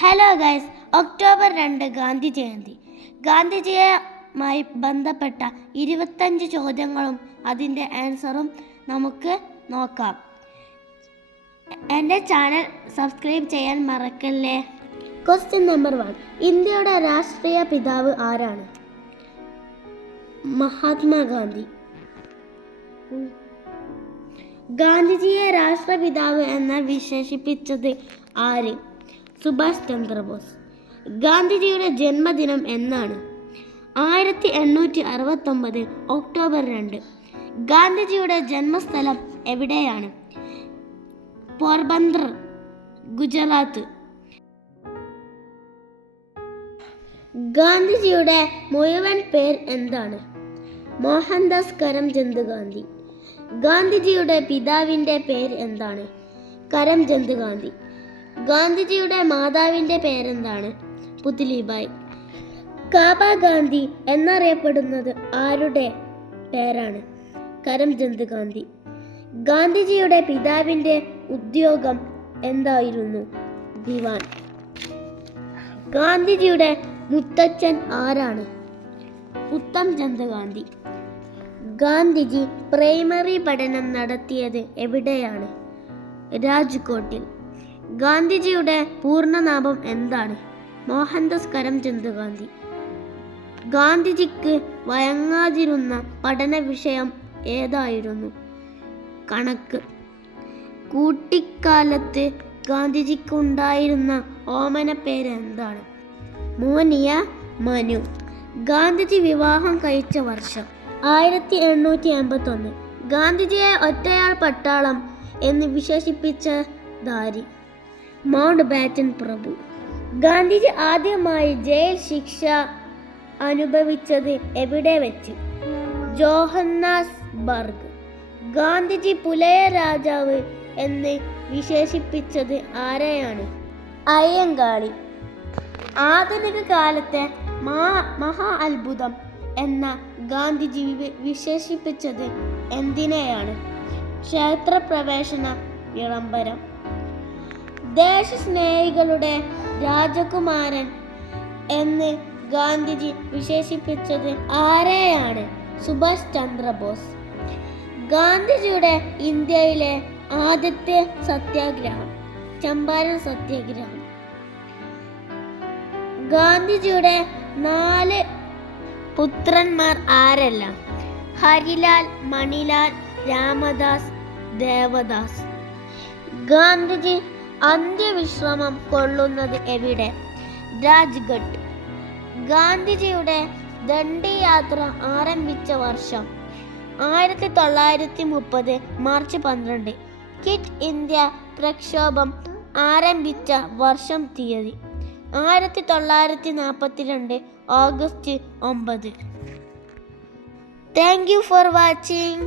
Hello guys, October 2 Gandhi Jayanti. ഗാന്ധിജിയുമായി ബന്ധപ്പെട്ട 25 ചോദ്യങ്ങളും അതിൻ്റെ ആൻസറും നമുക്ക് നോക്കാം. എൻ്റെ ചാനൽ സബ്സ്ക്രൈബ് ചെയ്യാൻ മറക്കല്ലേ. Question number 1. ഇന്ത്യയുടെ രാഷ്ട്രീയ പിതാവ് ആരാണ്? മഹാത്മാഗാന്ധി. ഗാന്ധിജിയെ രാഷ്ട്രപിതാവ് എന്ന് വിശേഷിപ്പിച്ചത് ആര്? സുഭാഷ് ചന്ദ്രബോസ്. ഗാന്ധിജിയുടെ ജന്മദിനം എന്നാണ്? 1869 ഒക്ടോബർ 2. ഗാന്ധിജിയുടെ ജന്മസ്ഥലം എവിടെയാണ്? പോർബന്ദർ, ഗുജറാത്ത്. ഗാന്ധിജിയുടെ മുഴുവൻ പേര് എന്താണ്? മോഹൻദാസ് കരംചന്ദ് ഗാന്ധി. ഗാന്ധിജിയുടെ പിതാവിൻ്റെ പേര് എന്താണ്? കരംചന്ദ് ഗാന്ധി. ഗാന്ധിജിയുടെ മാതാവിൻ്റെ പേരെന്താണ്? പുത്ലിബായി. കാബ ഗാന്ധി എന്നറിയപ്പെടുന്നത് ആരുടെ പേരാണ്? കരംചന്ദ് ഗാന്ധി. ഗാന്ധിജിയുടെ പിതാവിൻ്റെ ഉദ്യോഗം എന്തായിരുന്നു? ദിവാൻ. ഗാന്ധിജിയുടെ മുത്തച്ഛൻ ആരാണ്? ഉത്തം ചന്ദ് ഗാന്ധി. ഗാന്ധിജി പ്രൈമറി പഠനം നടത്തിയത് എവിടെയാണ്? രാജ്കോട്ടിൽ. ഗാന്ധിജിയുടെ പൂർണ്ണനാമം എന്താണ്? മോഹൻദാസ് കരംചന്ദ് ഗാന്ധി. ഗാന്ധിജിക്ക് വഴങ്ങാതിരുന്ന പഠന വിഷയം ഏതായിരുന്നു? കണക്ക്. കുട്ടിക്കാലത്ത് ഗാന്ധിജിക്ക് ഉണ്ടായിരുന്ന ഓമന പേര് എന്താണ്? മോനിയ മനു. ഗാന്ധിജി വിവാഹം കഴിച്ച വർഷം? 1881. ഗാന്ധിജിയെ ഒറ്റയാൾ പട്ടാളം എന്ന് വിശേഷിപ്പിച്ചതാര്? മൗണ്ട് ബാറ്റൻ പ്രഭു. ഗാന്ധിജി ആദ്യമായി ജയിൽ ശിക്ഷ അനുഭവിച്ചത് എവിടെ വെച്ച്? ജോഹന്നാസ്ബർഗ്. ഗാന്ധിജി പുലയ രാജാവ് എന്ന് വിശേഷിപ്പിച്ചത് ആരെയാണ്? അയ്യങ്കാളി. ആധുനിക കാലത്തെ മഹാ അത്ഭുതം എന്ന ഗാന്ധിജി വിശേഷിപ്പിച്ചത് എന്തിനെയാണ്? ക്ഷേത്രപ്രവേശന വിളംബരം. ദേശസ്നേഹികളുടെ രാജകുമാരൻ എന്ന് ഗാന്ധിജി വിശേഷിപ്പിച്ചത് ആരെയാണ്? സുഭാഷ് ചന്ദ്രബോസ്. ഗാന്ധിജിയുടെ ഇന്ത്യയിലെ ആദ്യത്തെ സത്യാഗ്രഹം? ചമ്പാരൻ സത്യാഗ്രഹം. ഗാന്ധിജിയുടെ 4 പുത്രന്മാർ ആരെല്ലാം? ഹരിലാൽ, മണിലാൽ, രാമദാസ്, ദേവദാസ്. ഗാന്ധിജി അന്ത്യവിശ്രമം കൊള്ളുന്നത് എവിടെ? രാജ്ഘട്ട്. ഗാന്ധിജിയുടെ ദണ്ഡി യാത്ര ആരംഭിച്ച വർഷം? 1930 മാർച്ച് 12. ക്വിറ്റ് ഇന്ത്യ പ്രക്ഷോഭം ആരംഭിച്ച വർഷം തീയതി? 1942 August 9. Thank you for watching.